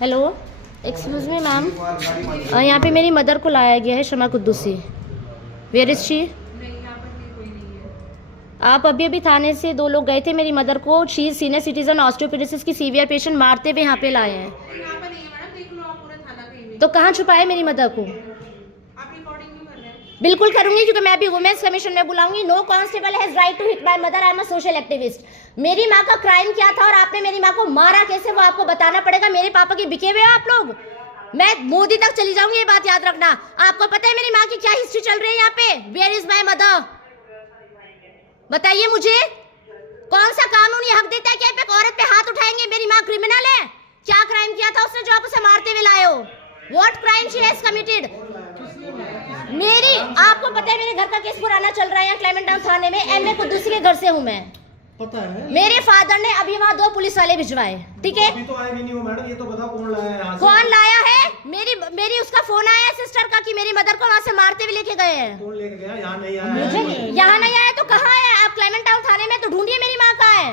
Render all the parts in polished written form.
Hello, excuse me ma'am, यहाँ पे मेरी मदर को लाया गया है, Shama Kuddusi. Where is she? आप अभी अभी थाने से 2 लोग गए थे, मेरी मदर को, शी सीनियर सिटीजन ऑस्टियोपोरोसिस की सीवियर पेशेंट मारते हुए यहाँ पे लाए हैं। तो कहाँ छुपाए मेरी मदर को? बिल्कुल करूंगी, क्योंकि मैं भी वुमेन्स कमीशन में बुलाऊंगी। No constable has right to hit my mother, I am a social activist. मेरी माँ का क्राइम क्या था और आपने मेरी माँ को मारा कैसे, वो आपको बताना पड़ेगा। मेरे पापा के बिके हुए आप लोग, मैं मोदी तक चली जाऊंगी, ये बात याद रखना। आपको पता है मेरी माँ की क्या हिस्ट्री चल रही है यहाँ पे? Where is my mother? बताइए मुझे, कौन सा कानून ये हक देता है कि आप एक औरत पे हाथ उठाएंगे? मेरी माँ क्रिमिनल है? क्या क्राइम किया था उसने जो आप उसे मारते हुए लाए हो? What crime she has committed? मेरी, आपको पता है मेरे घर का केस पुराना चल रहा है यहाँ क्लेमेंट टाउन थाने में। एमए कुद्दूसी के घर से हूँ मैं, पता है। मेरे फादर ने अभी वहाँ 2 पुलिस वाले भिजवाए, ठीक है? अभी तो आए नहीं हो मैडम, ये तो बताओ कौन लाया है यहाँ से? कौन लाया है? मेरी उसका फोन आया है सिस्टर का कि मेरी मदर को वहाँ से मारते हुए लेके गए हैं। कौन लेके गया? यहाँ नहीं आया। यहाँ नहीं आया तो कहाँ है? आप क्लेमेंट टाउन थाने में तो ढूंढिए मेरी माँ कहाँ है।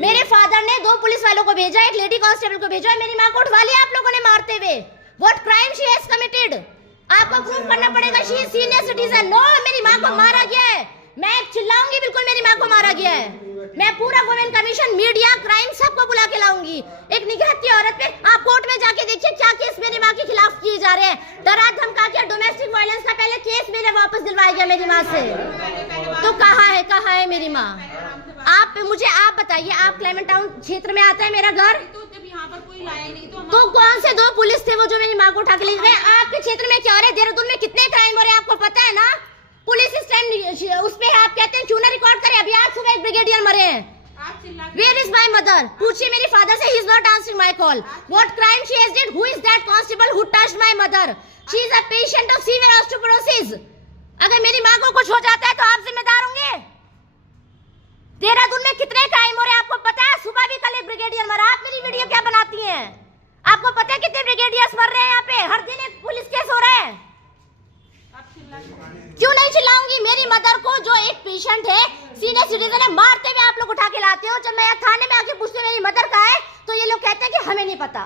मेरे फादर ने 2 पुलिस वालों को भेजा, एक लेडी कांस्टेबल को भेजा, मेरी माँ को उठवा लिया आप लोगों ने मारते हुए। What crime she has committed? आपको प्रूव करना पड़ेगा। She is senior citizen. No, मेरी माँ को मारा गया है। मैं चिल्लाऊंगी बिल्कुल, मेरी माँ को मारा गया है। मैं पूरा वुमेन कमीशन, मीडिया, क्राइम सबको बुला के लाऊंगी। एक निगहती औरत पे आप कोर्ट में जाके देखिए क्या केस मेरी माँ के खिलाफ किए जा रहे हैं। डरा धमका के डोमेस्टिक वायलेंस का पहले केस मेरे वापस दिलवाया गया मेरी माँ से। तो कहाँ है मेरी माँ? आप मुझे आप बताइए, आप क्लेमेंट टाउन क्षेत्र में आता है मेरा घर? तो कौन से 2 पुलिस थे वो जो मेरी माँ को उठा के ले गए? आपके क्षेत्र में क्या हो रहा है? देहरादून में कितने क्राइम हो रहे हैं आपको पता है ना? पुलिस इस टाइम उस पे आप कहते हैं क्यों ना रिकॉर्ड करे? अभी आज सुबह एक ब्रिगेडियर मरे हैं। Where is my mother? पूछिए मेरे फादर से, he is not answering my call. What crime she has did? Who is that constable who touched my mother? She is a patient of severe osteoporosis. अगर मेरी माँ को कुछ हो जाता है तो आप जिम्मेदार होंगे? देहरादून में कितने क्राइम हो रहे हैं आपको पता है? सुबह भी कल एक ब्रिगेडियर मरा। आप मेरी वीडियो क्या बनाती हैं? आपको पता है कितने ब्रिगेडियर्स मर रहे हैं यहाँ पे? हर दिन एक पुलिस केस हो रहा है। क्यों नहीं चिल्लाऊंगी? मेरी मदर को जो एक पेशेंट है, सीनियर सिटीजन है, मारते हुए आप लोग उठा के लाते हो। जब मैं थाने में आके पूछती हूँ मेरी मदर कहाँ है, तो ये लोग कहते हैं कि हमें नहीं पता।